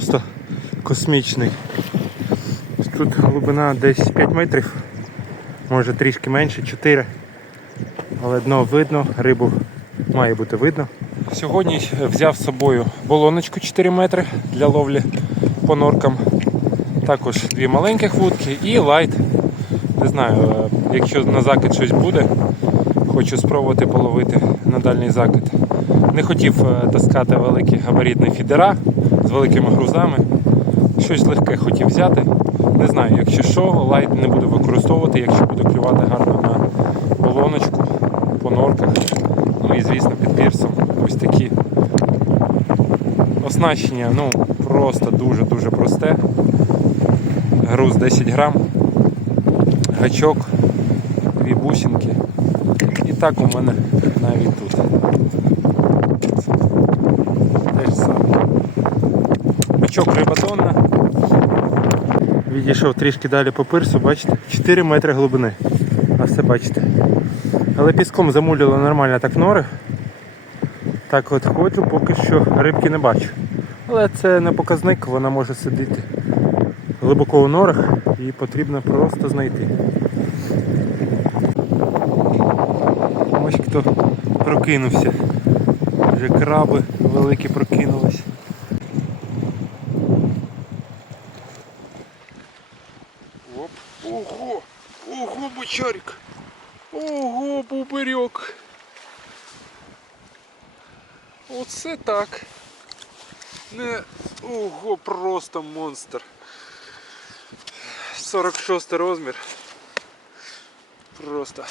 просто космічний. Тут глибина десь 5 метрів, може трішки менше, 4. Але дно видно, рибу має бути видно. Сьогодні взяв з собою болоночку 4 метри для ловлі по норкам. Також дві маленьких вудки і лайт. Не знаю, е, якщо на закид щось буде, хочу спробувати половити на дальній закид. Не хотів е, таскати великі габаритні фідера з великими грузами. Щось легке хотів взяти. Не знаю, якщо що, лайт не буду використовувати, якщо буду клювати гарно на болоночку по норках. Ну і звісно під пірсом. Ось такі оснащення, ну просто дуже-дуже просте. Груз 10 грам, гачок, дві бусинки. Так у мене навіть тут. Те ж саме. Бичок рибадонна. Відійшов трішки далі по пирсу, бачите, 4 метри глибини. А все бачите. Але піском замулило нормально так нори. Так от ходжу, поки що рибки не бачу. Але це не показник, вона може сидіти глибоко у норах і потрібно просто знайти. Ось хто прокинувся. Вже краби великі прокинулись. Оп. Ого! Ого, бочарик! Ого, бубирьок! Оце так. Не... Ого, просто монстр. 46 розмір. Просто.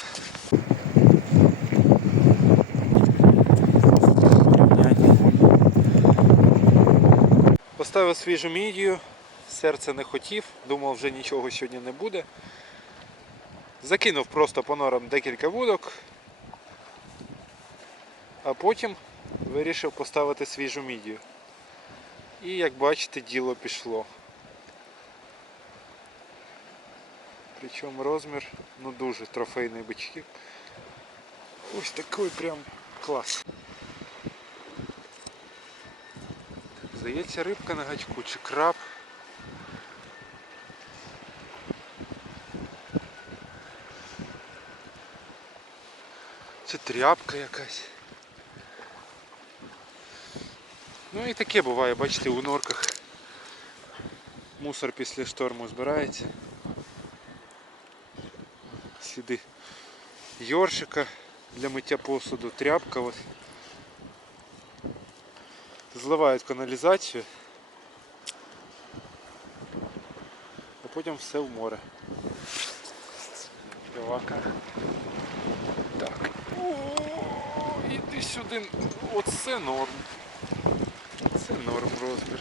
Поставив свіжу мідію, серце не хотів, думав вже нічого сьогодні не буде. Закинув просто по норам декілька вудок, а потім вирішив поставити свіжу мідію. І як бачите, діло пішло. Причому розмір ну дуже трофейний бичків. Ось такий прям клас. Здається, рибка на гачку чи краб. Це тряпка якась. Ну і таке буває, бачите, у норках мусор після шторму збирається. Сліди йоршика для миття посуду, тряпка ось. Зливають каналізацію, а потім все в море. Білака. Так. О, іди сюди. Оце норм. Це норм розмір.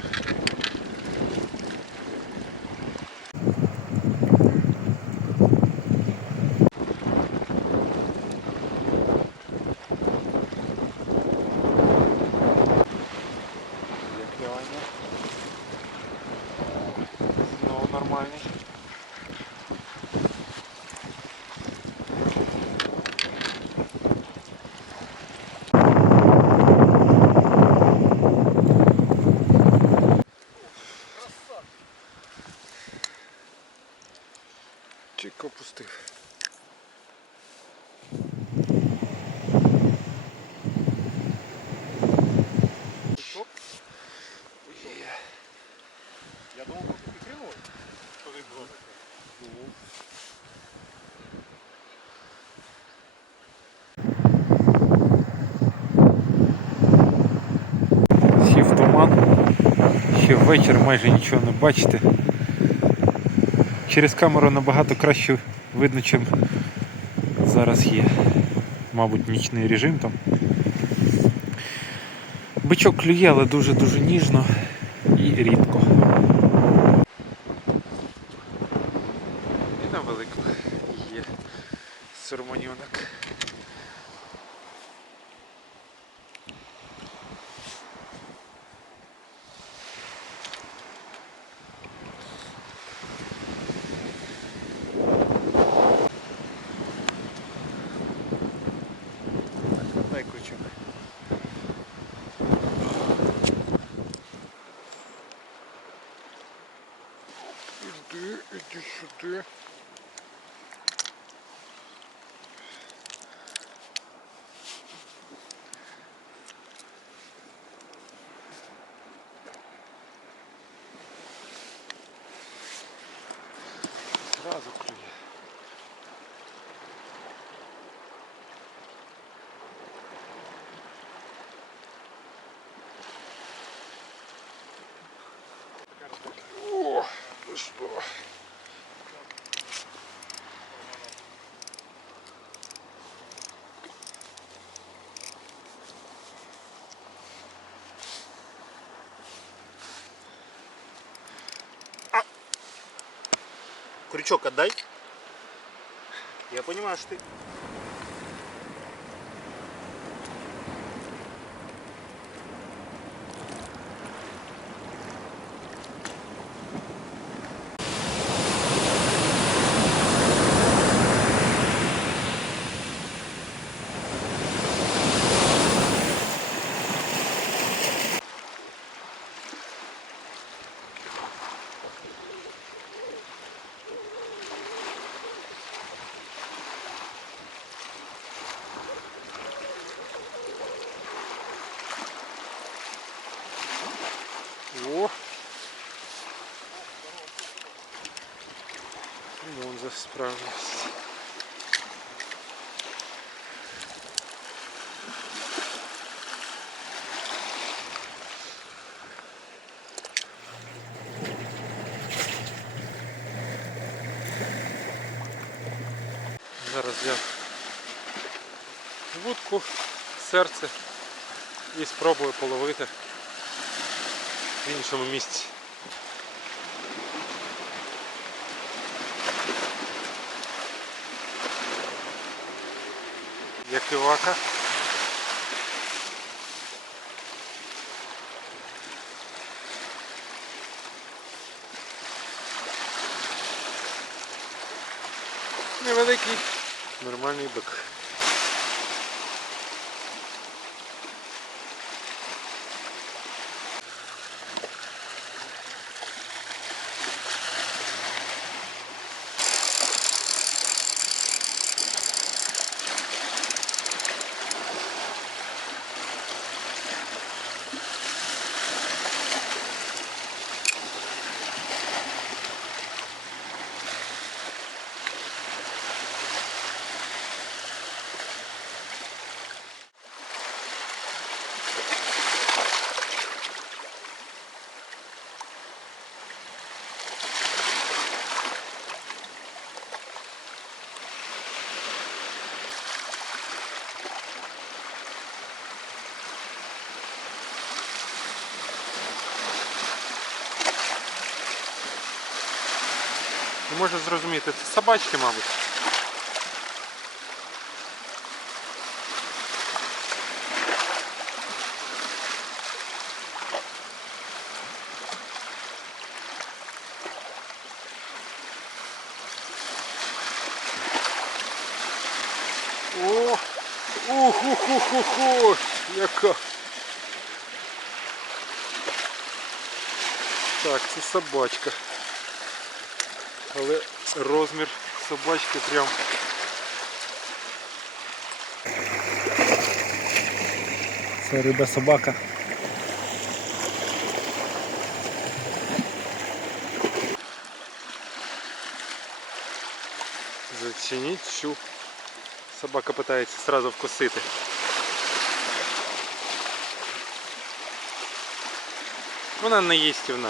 Є клювання. Знову нормальний. Чик опустив. Є. Я думав, просто підтримував. Коли було таке. Сів туман. Ще ввечір майже нічого не бачите. Через камеру набагато краще видно, чим зараз є. Мабуть, нічний режим там. Бичок клює, але дуже-дуже ніжно і рідко. І на велику є сурманюнок. Дай крючок. Крючок отдай. Я понимаю, что ты... Зараз я вудку, серце і спробую половити в іншому місці. Як і вака. Невеликий, нормальний бик. Не можу зрозуміти, це собачки, мабуть. О! Ух, ух, ух, ух, ух, яка. Так, це собачка. Але розмір собачки прям. Це риба собака. Зацініть цю. Собака питається сразу вкусити. Вона не їстівна.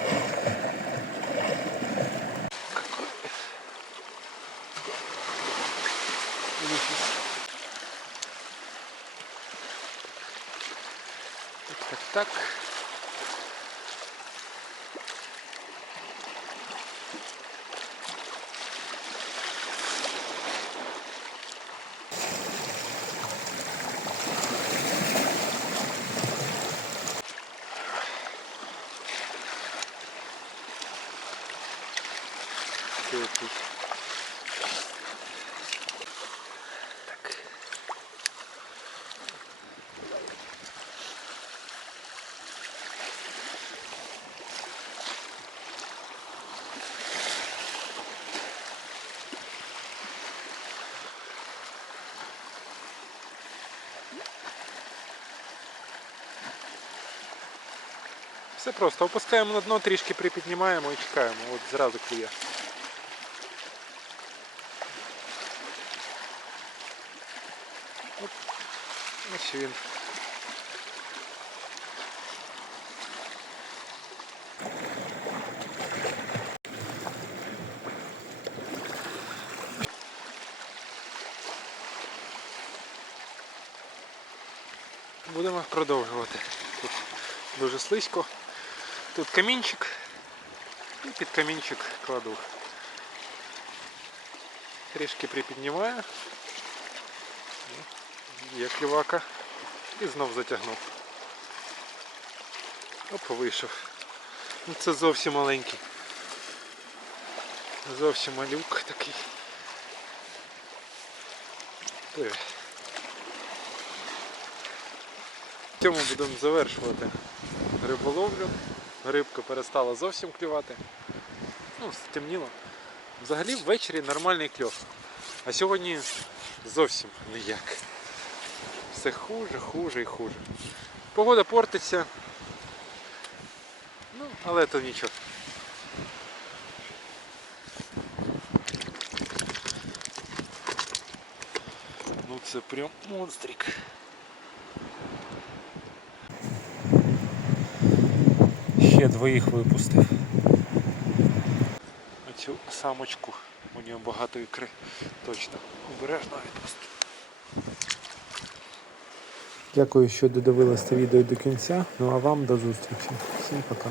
Все просто опускаємо на дно, трішки припіднімаємо і чекаємо. От зразу клює. Оп. Ось він. Будемо продовжувати. Тут дуже слизько. Тут камінчик. І під камінчик кладу. Трішки припіднімаю. Є клівака. І знов затягнув. Оп, вийшов. Ну, це зовсім маленький. Зовсім малюк такий. В цьому будемо завершувати риболовлю. Рибка перестала зовсім клювати. Ну, стемніло. Взагалі ввечері нормальний кльов. А сьогодні зовсім ніяк. Все хуже, хуже і хуже. Погода портиться. Ну, але то нічого. Ну це прям монстрик. Ще двоїх випустив. Оцю самочку. У нього багато ікри. Точно. Обережно відпустив. Дякую, що додивилися це відео до кінця. Ну а вам до зустрічі. Всім пока.